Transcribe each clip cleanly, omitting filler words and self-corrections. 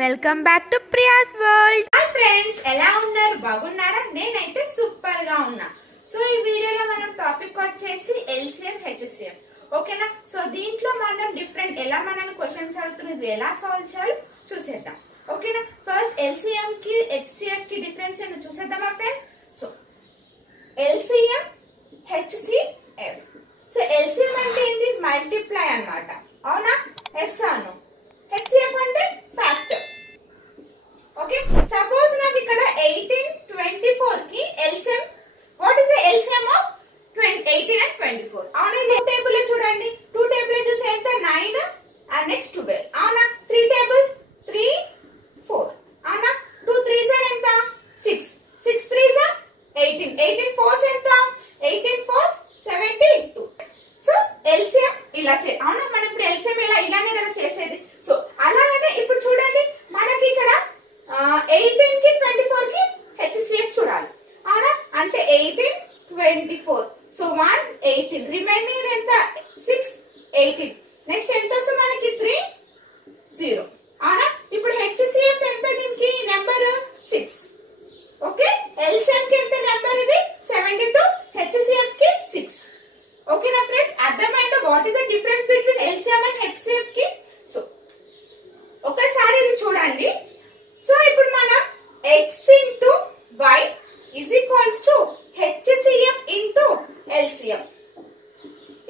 Welcome back to Priya's world. Hi friends, ఎలా ఉన్నారు? బాగున్నారా? నేనైతే సూపర్ గా ఉన్నా. సో ఈ వీడియోలో మనం టాపిక్ వచ్చేసి ఎల్సిఎం హెచ్సిఎఫ్. ఓకేనా? సో దీంట్లో మనం డిఫరెంట్ ఎలా మనం క్వశ్చన్స్ అడుగుతున్నది ఎలా సాల్వ్ చేయాలో చూసేద్దాం. ఓకేనా? ఫస్ట్ ఎల్సిఎం కి హెచ్సిఎఫ్ కి డిఫరెన్స్ ఏంటో చూసేద్దామా friends? So LCM HCF. So LCM అంటే ఏంటి? మల్టిప్లై అన్నమాట. అవునా? ఎస్ అను. హెచ్సిఎఫ్ అంటే ఫ్యాక్టర్. ఓకే, సపోజ్ నాకు ఇక్కడ 18, 24 కి LCM, what is the LCM of 18 and 24? అవునా? ఈ టేబుల్ లో చూడండి, 2 టేబుల్ లో చూస్తే ఎంత? 9 అండ్ నెక్స్ట్ 12. అవునా? 3 టేబుల్ 3 4. అవునా? 2 3s are ఎంత? 6. 6 3s are 18. 18 4s ఎంత? 18 4s 72. సో ఎల్సిఎం ఇలా చే. అవునా? మనం ఇప్పుడు ఎల్సిఎం ఇలానే కదా చేసేది. సో అలాగనే ఇప్పుడు చూడండి, మనకి ఇక్కడ 18 కి 24 కి హెచ్సిఎఫ్ చూడాలి. అవునా? అంటే 18 24. సో 1 18, రిమైనింగ్ ఎంత? 6 18. నెక్స్ట్ ఎంత వస్తుంది మనకి? 3 0. అవునా? ఇప్పుడు హెచ్సిఎఫ్ ఎంత? దీనికి నెంబర్ 6. ఓకే, ఎల్సిఎం కి ఎంత నెంబర్? ఇది 72, హెచ్సిఎఫ్ కి 6. ఓకేనా ఫ్రెండ్స్? అర్థమైందా what is the difference between LCM and HCF కి? సో ఒకసారి ఇది చూడండి. సో ఇప్పుడు మనం x into y is equals to HCF into LCM.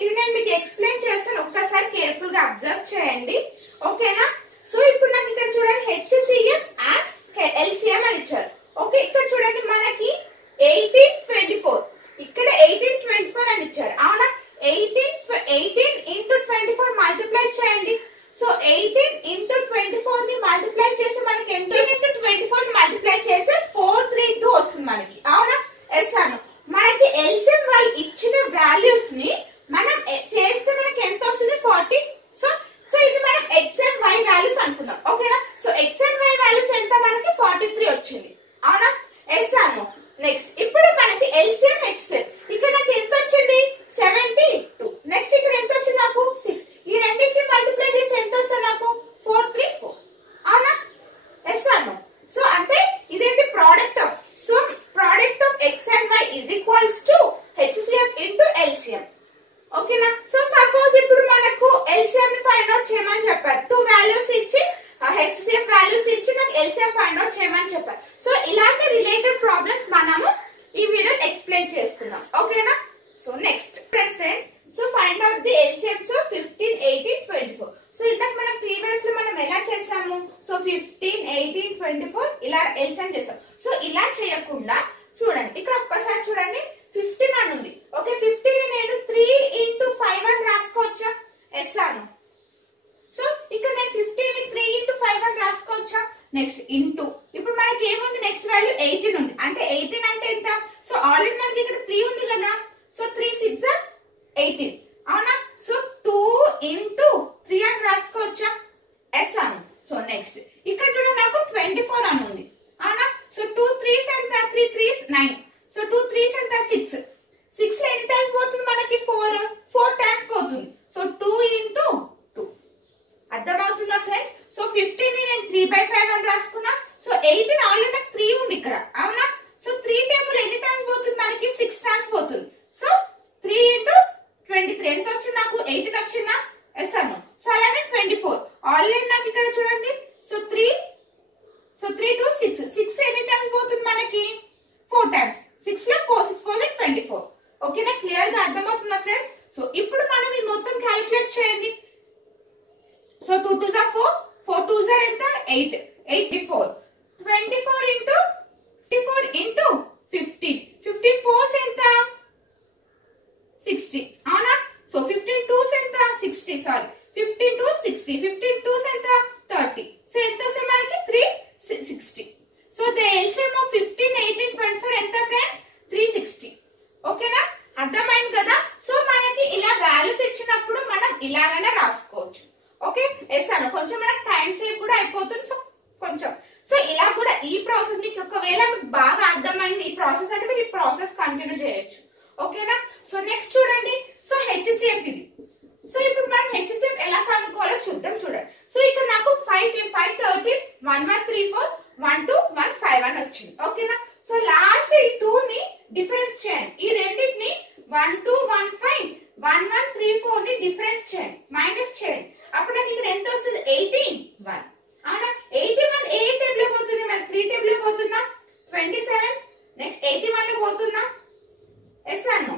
ఇది నేను మీకు ఎక్స్ప్లెయిన్ చేస్తాను, ఒక్కసారి కేర్ఫుల్ గా అబ్జర్వ్ చేయండి. ఓకేనా? సో ఇప్పుడు నాకు ఇక్కడ చూడండి హెచ్సిఎఫ్ అండ్ ఎల్సిఎం అని ఇచ్చారు. ఓకే, ఇక్కడ చూడండి మనకి 18 24, ఇక్కడ 18 24 అని ఇచ్చారు. అవునా? 18 ఇంటూ 24 మల్టిప్లై చేయండి. సో 18 ఇంటూ 24 ని మల్టిప్లై చేసి మనకి ఎంత? 24 ని మల్టిప్లై చేస్తే 432 వస్తుంది మనకి. అవునా? ఎస్ అను. మనకి ఎల్సిఎం వాళ్ళు ఇచ్చిన వాల్యూస్ ని మనం చేస్తే మనకి ఎంత వస్తుంది? 40. సో ఇది మనం ఎక్స్ అండ్ వై వాల్యూస్ అనుకుందాం. ఓకేనా? So X and Y values ఎంత? మనకి 43 వచ్చింది. అవునా? ఎస్ అను. నెక్స్ట్ ఇప్పుడు మనకి ఎల్సిఎం హెచ్సిఎఫ్. ఇక్కడ నాకు ఎంత వచ్చింది? 72. నెక్స్ట్ ఇక్కడ ఎంత వచ్చింది నాకు? 6. ఈ రెండింటిని మల్టిప్లై చేసి ఎంత వస్తుంది నాకు? 434. అవునా? ఎస్ అను. సో అంటే ఇదేంటి? Product of. So product of X and why is equals to HCF into LCM. ఓకేనా? సో సపోజ్ ఇప్పుడు మనకు ఎల్సిఎం ని ఫైండ్ అవుట్ చేయమని చెప్పారు. 2 వాల్యూస్ ఇచ్చి హెచ్సిఎఫ్ వాల్యూస్ ఇచ్చి నాకు ఎల్సిఎం ఫైండ్ అవుట్ చేయమని చెప్పారు. సో ఇలాంటి రిలేటెడ్ ప్రాబ్లమ్స్ మనము ఈ వీడియో ఎక్స్ప్లెయిన్ చేసుకుందాం. ఓకేనా? So next friends, so find out the ఎల్సిఎమ్స్ of 15 18 24. So ఇంతకు మనం ప్రీవియస్ లో మనం ఎలా చేసాము? సో 15 18 24 ఇలా ఎల్సిఎం చేసాం. సో ఇలా చేయకుండా చూడండి, ఇక్కడ ఒక్కసారి చూడండి, 15 అని ఉంది. ఓకే, 15 ని నేను 3 ఇంటూ 5 అని రాసుకోవచ్చా? ఎస్ అను. సో ఇక్కడ నేను 15 ని 3 ఇంటూ 5 అని రాసుకోవచ్చా? నెక్స్ట్ ఇంటూ, ఇప్పుడు మనకి ఏముంది? నెక్స్ట్ వాల్యూ 18 ఉంది. అంటే 18 అంటే ఎంత? సో ఆల్రెడీ మనకి ఇక్కడ 3 ఉంది కదా. సో 3 6 18. అవునా? సో 2 ఇంటూ 3 అని రాసుకోవచ్చా? ఎస్ అను. సో నెక్స్ట్ ఇక్కడ చూడండి, నాకు 24 అని ఉంది. అవునా? సో 2 3s ఎంత? 3 3s 9. సో 2 3s ఎంత? 6. 6 లో ఎన్ని టైమ్స్ పోతుంది మనకి? 4 టైమ్స్ పోతుంది. So 2 into 2. అర్థమవుతుందా ఫ్రెండ్స్? సో 15 ని నేను 3/5 అని రాసుకున్నా. సో 18 ఆల్రెడీ నాకు 3 ఉంది ఇక్కడ. అవునా? సో 3 టేబుల్ ఎన్ని టైమ్స్ పోతుంది మనకి? 6 టైమ్స్ పోతుంది. సో 3 ఇంటూ 23 ఎంత వచ్చింది నాకు? 18 వచ్చిందా? ఎస్ అను. సో అలానే 24 ఆల్రెడీ నాకు ఇక్కడ చూడండి. సో 3 2 6. 6 ఎన్ని టైమ్స్ పోతుంది మనకి? 4 టైమ్స్. 6 లో 4 6 4 24. ఓకేనా? క్లియర్ గా అర్థమవుతుందా ఫ్రెండ్స్? సో ఇప్పుడు మనం ఇది మొత్తం క్యాలిక్యులేట్ చేయండి. So 2 2s are 4, 4 2s are ఎంత? 8 84. 24 ఇంటూ 54 ఇంటూ 15. 15 4s ఎంత? 60. అవునా? సో 15 2s ఎంత? 60. సారీ, 15 2 60. 15 2s ఎంత? 30. సో ఎంత వస్తుంది మనకి? 360. సో ద ఎల్సిఎం ఆఫ్ 15 18 24 ఎంత ఫ్రెండ్స్? 360. ఓకేనా? అర్థమైంది కదా? సో మనకి ఇలా వాల్యూస్ ఇచ్చినప్పుడు మనం ఇలాగనే రాసుకోవచ్చు. ఓకే, ఎస్ అను. కొంచెం మనకి టైం సేవ్ కూడా అయిపోతుంది. సో కొంచెం సో ఇలా కూడా ఈ ప్రాసెస్ మీకు ఒకవేళ మీకు బాగా అర్థమైంది ఈ ప్రాసెస్ అంటే మీరు ఈ ప్రాసెస్ కంటిన్యూ చేయొచ్చు. ఓకేనా? సో నెక్స్ట్ చూడండి, సో హెచ్సిఎఫ్ ఇది. సో ఇప్పుడు మనం హెచ్సిఎఫ్ ఎలా కనుక్కోవాలో చూద్దాం. చూడండి, సో ఇక్కడ నాకు 5 13 1134 1215 అని వచ్చింది. ఓకేనా? సో లాస్ట్ ఈ 2 ని డిఫరెన్స్ చేయండి. ఈ రెండింటిని 1215 1134 ని డిఫరెన్స్ చేయండి, మైనస్ చేయండి. అప్పుడు నాకు ఇక్కడ ఎంత వస్తుంది? 81. అవునా? 81 ఏ టేబుల్ లో పోతుంది? మన 3 టేబుల్ లో పోతుందా? 27. నెక్స్ట్ 81 లో పోతుందా? ఎస్ అను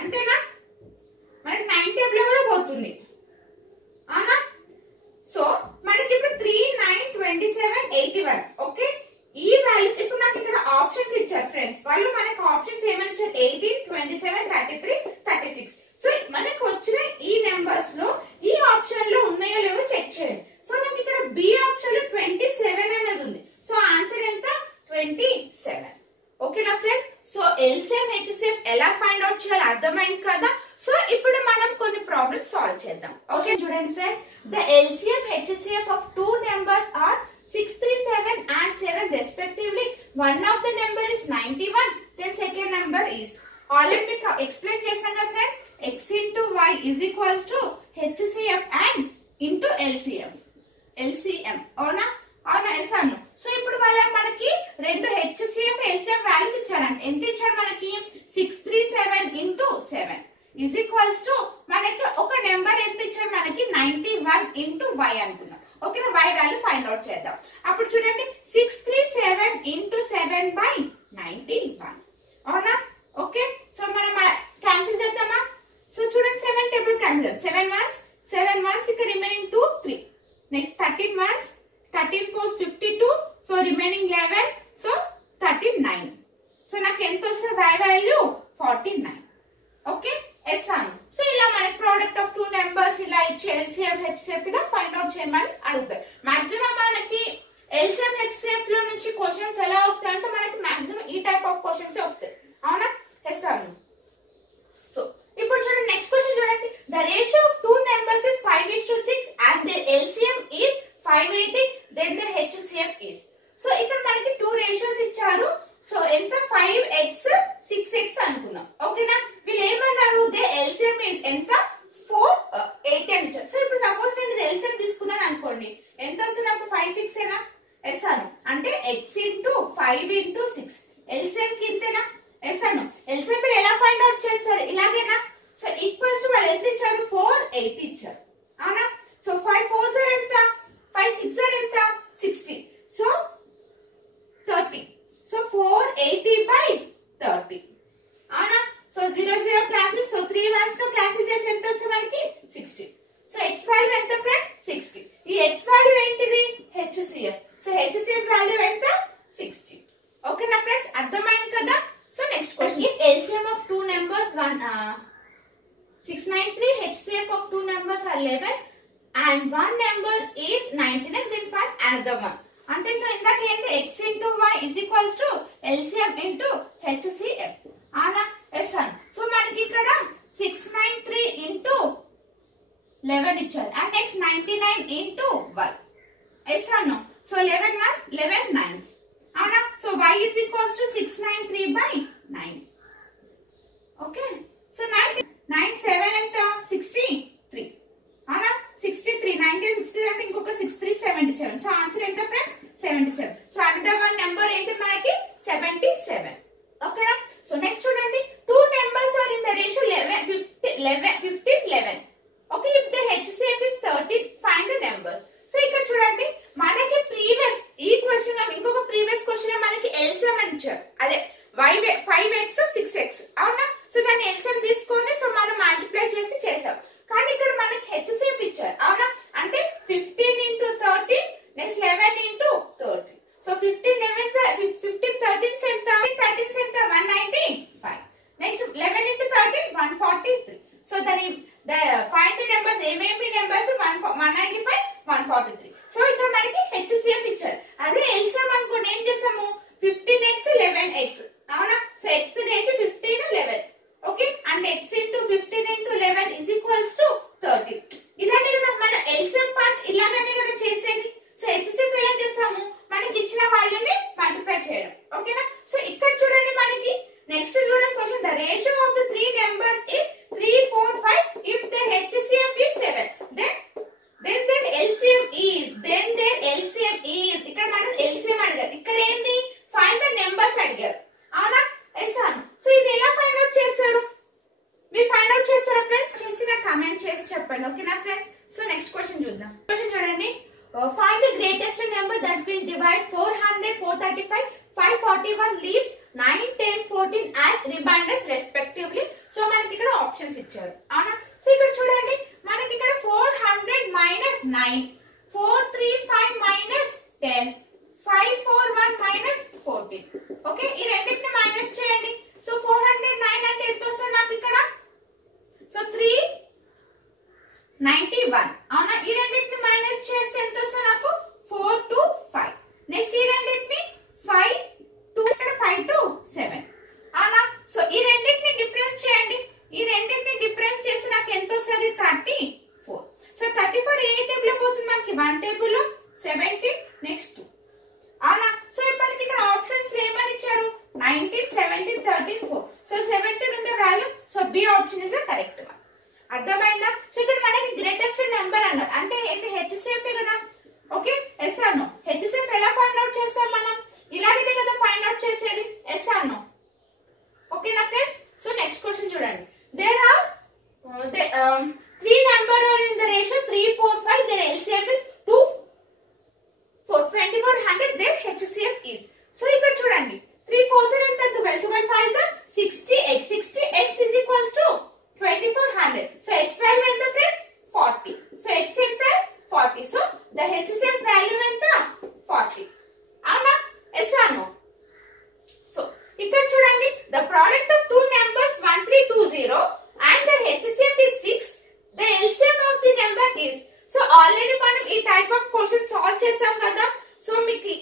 అంతేనా? మనకి 9 టేబుల్ లో కూడా పోతుంది. అవునా? సో మనకి ఇప్పుడు 3 9 27 81. ఓకే, ఈ వాల్యూస్ ఇప్పుడు నాకు ఇక్కడ ఆప్షన్స్ ఇచ్చారు ఫ్రెండ్స్. వాళ్ళు మనకి ఆప్షన్స్ ఏమని ఇచ్చారు? 18 27 33 36. సో మనకు వచ్చిన ఈ నెంబర్స్ లో ఈ ఆప్షన్ లో ఉన్నాయో లేవో చెక్ చేయండి. సో నాకు ఇక్కడ బి ఆప్షన్ లో 27 అనేది ఉంది. సో ఆన్సర్ ఎంత? 27. ఓకేనా ఫ్రెండ్స్? సో ఎల్సిఎం హెచ్సిఎఫ్ ఎలా ఫైండ్ అవుట్ చేయాలో అర్థమైంది కదా. సో ఇప్పుడు మనం కొన్ని ప్రాబ్లమ్స్ సాల్వ్ చేద్దాం. ఓకే, చూడండి friends, the LCM HCF of 2 numbers are 637 and 7 respectively. One of the number is 91, then second number is. Already explain చేసాం కదా friends, x into y is equals to HCF and into LCF. LCM అవునా? అవునా? Yes అను. So ఇప్పుడు మనకి రెండు HCF LCM values ఇచ్చారండి. ఎంత ఇచ్చారు మనకి? 637 into 7 is equals to మనకి ఒక నెంబర్ ఎంత ఇచ్చారు మనకి? 91 into y అనుకున్నాం. ఓకేనా? y వాల్యూ ఫైండ్ అవుట్ చేద్దాం. అప్పుడు చూడండి, 637 into 7 by 91. అవునా? ఓకే, సో మనం క్యాన్సిల్ చేద్దామా? సో చూడండి, 7 టేబుల్ క్యాన్సిల్. 7 ones ఇక్కడ remaining 2 3. Next 13 ones, 13 4 52. So remaining 11. So 39. So నాకు ఎంత వస్తుంది? y value 49. ఓకే, ఎస్ అను. సో ఇలా మనకి ప్రోడక్ట్ ఆఫ్ 2 నెంబర్స్ ఇలా ఇచ్చి ఎల్సిఎం హెచ్సిఎఫ్ ఇలా ఫైండ్ అవుట్ చేయమని అడుగుతారు. మాక్సిమం మనకి ఎల్సిఎం హెచ్సిఎఫ్ లో నుంచి క్వశ్చన్స్ ఎలా వస్తాయంటే మనకి మాక్సిమం ఈ టైప్ ఆఫ్ క్వశ్చన్స్ వస్తాయి. అవునా? ఎస్ అను. సో ఇప్పుడు చూడండి, నెక్స్ట్ క్వశ్చన్ చూడండి. The ratio of 2 numbers is 5:6 and their LCM is 580, then their HCF is. So ఇక్కడ మనకి 2 రేషియోస్ ఇచ్చారు. సో ఎంత? 5x 6x అనుకున్నాం. ఓకేనా? వీళ్ళు ఏమన్నారు? దే ఎల్సిఎం ఇస్ ఎంత? 480 అని ఇచ్చారు. సో ఇప్పుడు సపోజ్ నేను ఎల్సిఎం తీసుకున్నాను అనుకోండి, ఎంత వస్తుంది నాకు? 5 6 ఏనా? ఎస్ అను. అంటే x into 5 into 6 ఎల్సిఎం కి ఇంతేనా? ఎస్ అను. ఎల్సిఎం మీరు ఎలా ఫైండ్ అవుట్ చేస్తారు? ఇలాగేనా? సో ఈక్వల్స్ టు వాళ్ళు ఎంత ఇచ్చారు? 480 ఇచ్చారు. అవునా? సో 5 4 are ఎంత? 5 6 are ఎంత? 60. సో 30. So 480 by 30. అవునా? So 0 0 cancel. సో 3 ones తో క్యాన్సిల్ చేసి ఎంత వస్తుంది మనకి? 60. సో x వాల్యూ ఎంత ఫ్రెండ్స్? 60. ఈ x వాల్యూ ఏంటిది? HCF. సో HCF వాల్యూ ఎంత? 60. ఓకేనా ఫ్రెండ్స్? అర్థమైంది కదా. So next question, if LCM of 2 numbers 693, HCF of 2 numbers are 11 and one number is 99, then find another one. అంటే సో ఇందాక ఏంటి? x into y is equals to LCM into HCF. అవునా? Yes అను. So మనకి ఇక్కడ 693 into 11 ఇచ్చారు and next 99 into y. Yes అను. So 11 ones 11 nines. అవునా? So y is equals to 693 by 9. Okay, so 9 7 ఎంత? 63. అవునా? 63 90 63 అంటే ఇంకొక 63 77. సో ఆన్సర్ ఎంత friends? 77. So another one number ఏంటి మనకి? 77. ఓకేనా? సో నెక్స్ట్ చూడండి, 2 numbers are in the ratio 11 15 11. Okay, if the HCF is 13, find the numbers. So ఇక్కడ చూడండి, మనకి ప్రీవియస్ ఈ క్వశ్చన్ ఇంకొక ప్రీవియస్ క్వశ్చన్ మనకి ఎల్సిఎం అని ఇచ్చారు. అదే 5x 6x. అవునా? సో దాన్ని ఎల్సిఎం తీసుకొని సో మనం మల్టిప్లై చేసి చేసాం. కానీ ఇక్కడ మనకి HCF ఇచ్చారు. అవునా? అంటే 15 into 13 నెక్స్ట్ 11 into 30. సో 15 11 15 13 ఎంత? 13 ఎంత? 195. Next 11 into 13 143. సో దాని ఫైండ్ ది నెంబర్స్. ఏమేమి నెంబర్స్? 195 143. సో ఇక్కడ మనకి HCF ఇచ్చారు. అదే ఎల్సిఎం అనుకోండి ఏం చేసాము? 15x 11x. అవునా? So x ratio 15 11. Okay, and x into 15 into 11 is equals to 30. ఇలానే కదా మన ఎల్సిఎం పార్ట్ ఇలాగనే కదా చేసేది. సో HCF ఎలా చేస్తాము? మనకి ఇచ్చిన వాల్యూని మల్టిప్లై చేయడం. ఓకేనా? సో ఇక్కడ చూడండి, మనకి నెక్స్ట్ చూడండి question, the ratio of the 3 numbers is 3 4 5. If the HCF is 7, then their LCM is. find the greatest number that will divide 400, 435, 541 leaves 9, 10, 14 as remainders respectively. So మనకి ఇక్కడ ఆప్షన్స్ ఇచ్చారు అవునా. సో ఇక్కడ చూడండి మనకి ఇక్కడ 400 minus 9, 435 minus 10, 541 minus 14. ఓకే, ఈ రెండింటిని మైనస్ చేయండి. సో 409 అంటే ఎంత వస్తుంది నాకు ఇక్కడ? సో 391 అవునా. ఈ రెండింటిని మైనస్ చేస్తే ఎంత వస్తుంది నాకు? 425. నెక్స్ట్ ఈ రెండింటిని 5 2 ఇక్కడ 5 2 7 అవునా. సో ఈ రెండింటిని డిఫరెన్స్ చేయండి. ఈ రెండింటిని డిఫరెన్స్ చేసి నాకు ఎంత వస్తుంది? 34. సో 34 ఏ టేబుల్ లో పోతుంది మనకి? 1 టేబుల్ లో 17 నెక్స్ట్ 2 అవునా. సో మనకి ఇక్కడ ఆప్షన్స్ ఏమని ఇచ్చారు? 19, 17, 13, 4. సో 17 ఉంది value. So B option is the correct one. అర్థమైందా? సో ఇక్కడ మనకి గ్రేటెస్ట్ నెంబర్ అన్నారు అంటే ఇది హెచ్సిఎఫ్ కదా. Okay, yes or no? HCF ఎలా ఫైండ్ అవుట్ చేస్తాం మనం? ఇలాగే కదా ఫైండ్ అవుట్ చేసేది. Yes or no? ఓకేనా ఫ్రెండ్స్? సో నెక్స్ట్ క్వశ్చన్ చూడండి. There are 3 number are in the ratio 3, 4, 5. Their LCM is 2, 2400. Their HCF is. So ఇక్కడ చూడండి 3 4s ఎంత? 12, 12 5s 60. x is equals to 2400. So x value ఎంత friends? 40. So x ఎంత? 40. So the HCF value ఎంత? 40 అవునా. Yes or no? So ఇక్కడ చూడండి the product of two numbers 1320 and the HCF is 6. The LCM of the number is. So already మనం ఈ type of question solve చేసాం కదా. So మీకు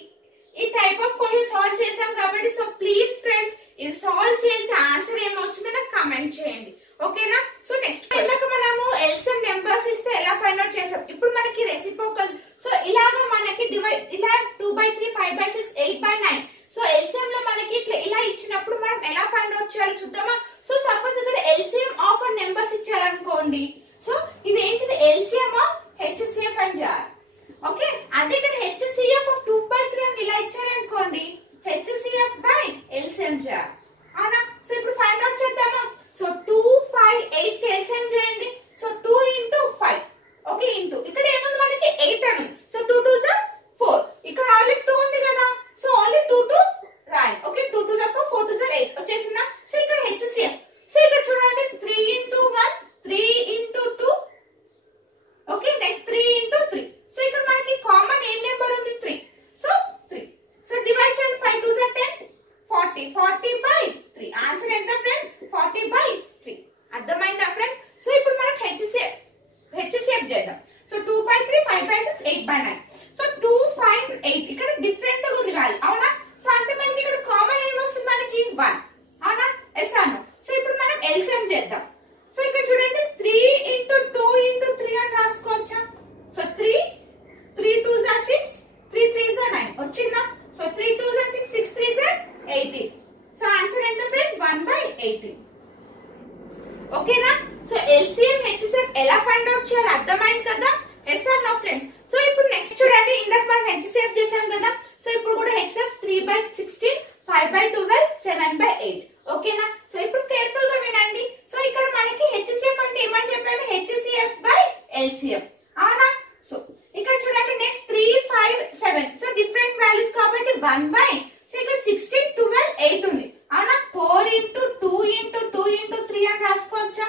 ఈ టైప్ ఆఫ్ క్వశ్చన్ సాల్వ్ చేసాం కాబట్టి సో ప్లీజ్ ఫ్రెండ్స్ ఇది సాల్వ్ చేసి ఆన్సర్ ఏమొచ్చిందో నాకు కామెంట్ చేయండి. ఓకేనా. సో నెక్స్ట్ ఇందాక మనము ఎల్సిఎం నెంబర్స్ ఇస్తే ఎలా ఫైండ్ అవుట్ చేసాం. ఇప్పుడు మనకి రెసిప్రోకల్. సో ఇలాగా మనకి డివైడ్ ఇలా 2/3, 5/6, 8/9. సో ఎల్సిఎం లో మనకి ఇట్లా ఇలా ఇచ్చినప్పుడు మనం ఎలా ఫైండ్ అవుట్ చేయాలో చూద్దామా. సో సపోజ్ ఇక్కడ ఎల్సిఎం ఆఫ్ నెంబర్స్ ఇచ్చారనుకోండి. సో ఇది ఏంటిది? ఎల్సిఎం ఆఫ్ హెచ్సిఎఫ్ అని చేయాలి. ఓకే, అదే ఇక్కడ హెచ్సిఎఫ్ ఆఫ్ 2/3 అని ఇలా ఇచ్చారనుకోండి. హెచ్సిఎఫ్ బై ఎల్సిఎం చేయాలి అవునా. సో ఇప్పుడు ఫైండ్ అవుట్ చేద్దామా. సో 2, 5, 8 కి ఎల్సిఎం చేయండి. So 2 into 5. ఓకే, ఇంటూ ఇక్కడ ఏముంది మనకి? 8 అని. So 2 2s 4. ఇక్కడ ఆల్రెడీ 2 ఉంది కదా. సో ఓన్లీ 2 2 రాయండి. ఓకే, 2 2s 4, 4 2s 8 వచ్చేసిందా. సో ఇక్కడ హెచ్సిఎఫ్. సో ఇక్కడ చూడండి 3 into 1, 3 into 2. Okay, next 3 into 3. So ఇక్కడ మనకి కామన్ ఏం నెంబర్ ఉంది? 3. సో 3. సో డివైడ్ చేయండి. 5 2s 10, 40. 40/3. ఆన్సర్ ఎంత ఫ్రెండ్స్? 40/3. అర్థమైందా ఫ్రెండ్స్? సో ఇప్పుడు మనం హెచ్సిఎఫ్ చేద్దాం. సో 2/3, 5/6, 8/9. సో 2, 5, 8 ఇక్కడ డిఫరెంట్ గా ఉంది వాల్యూ అవునా. సో అంటే మనకి ఇక్కడ కామన్ ఏం వస్తుంది మనకి? 1 అవునా. ఎస్ అను. సో ఇప్పుడు మనం ఎల్సిఎం చేద్దాం. సో ఇక్కడ చూడండి 3 into 2 into 3 అని రాసుకోవచ్చా. సో 3 2s 6, 3 3s 9 వచ్చిందా. So 3 2s 6, 6 3s 18. So answer ఎంత ఫ్రెండ్స్? 1/18. ఓకేనా. సో ఎల్సిఎం హెచ్సిఎఫ్ ఎలా ఫైండ్ అవుట్ చేయాలి అర్థమైంది కదా. Yes or no friends? So ఇప్పుడు నెక్స్ట్ చూడండి ఇందాక మనం హెచ్సిఎఫ్ చేసాం కదా. సో ఇప్పుడు కూడా హెచ్సిఎఫ్ 3/16, 5/12, 7/8. ఓకేనా. సో ఇప్పుడు కేర్ఫుల్ గా వినండి. సో ఇక్కడ మనకి హెచ్సిఎఫ్ అంటే ఏమని చెప్పాను? హెచ్సిఎఫ్ బై ఎల్సిఎం అవునా. సో ఇక్కడ చూడండి నెక్స్ట్ 3, 5, 7. సో డిఫరెంట్ వాల్యూస్ కాబట్టి 1/. సో ఇక్కడ 16, 12, 8 ఉంది అవునా. 4 into 2 into 2 into 3 అని రాసుకోవచ్చా.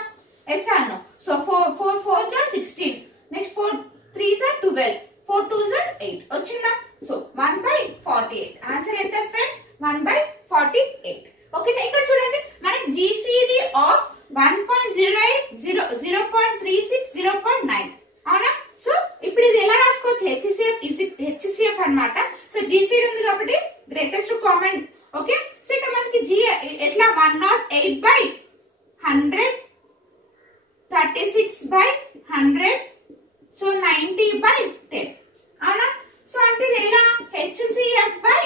ఎస్ అను. So 4 4s 16. Next 4 3s 12, 4 2s 8 వచ్చిందా. సో 1/48. ఆన్సర్ ఎంత ఫ్రెండ్స్? 1/48. ఓకేనా. ఇక్కడ చూడండి మనకి జిసిడి ఆఫ్ 1.08, 0.36, 0.9 అవునా. సో ఇప్పుడు ఇది ఎలా రాసుకోవచ్చు? హెచ్సిఎఫ్ అన్నమాట. సో జిసిడి ఉంది కాబట్టి గ్రేటెస్ట్ కామన్. ఓకే, సో ఇక్కడ మనకి జి ఎట్లా 108/100, 36/100. సో 90/10 అవునా. సో అంటే ఇది ఎలా? హెచ్సిఎఫ్ బై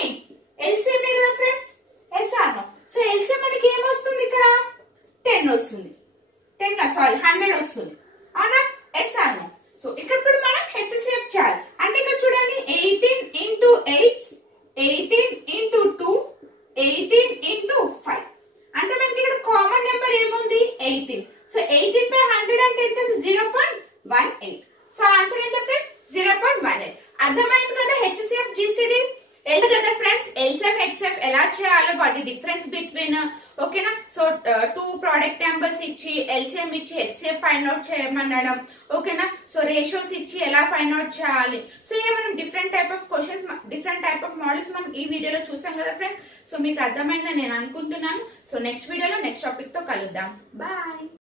ఎల్సిఎం కదా friends. Yes or. So LCM మనకి ఏం వస్తుంది ఇక్కడ? 10 వస్తుంది. 100 వస్తుంది అవునా. Yes or. సో ఇక్కడ మనం హెచ్సిఎఫ్ చేయాలి అంటే ఇక్కడ చూడండి 18 into 8, 18 into 2, 18 into 5. అంటే మనకి ఇక్కడ కామన్ నెంబర్ ఏముంది? 18. సో 18/100 అంటే ఎంత? 0.18. సో ఆన్సర్ ఎంత ఫ్రెండ్స్? 0.18. చేయాలో వాటి డిఫరెన్స్ బిట్వీన్, ఓకేనా. సో 2 ప్రోడక్ట్ నెంబర్స్ ఇచ్చి ఎల్సిఎం ఇచ్చి హెచ్సిఎఫ్ ఫైండ్ అవుట్ చేయమనడం, ఓకేనా. సో రేషియోస్ ఇచ్చి ఎలా ఫైండ్ అవుట్ చేయాలి. సో ఇలా మనం different type of questions, different type of models మనం ఈ వీడియోలో చూసాం కదా ఫ్రెండ్స్. సో మీకు అర్థమైందని నేను అనుకుంటున్నాను. సో నెక్స్ట్ వీడియోలో నెక్స్ట్ టాపిక్ తో కలుద్దాం. బాయ్.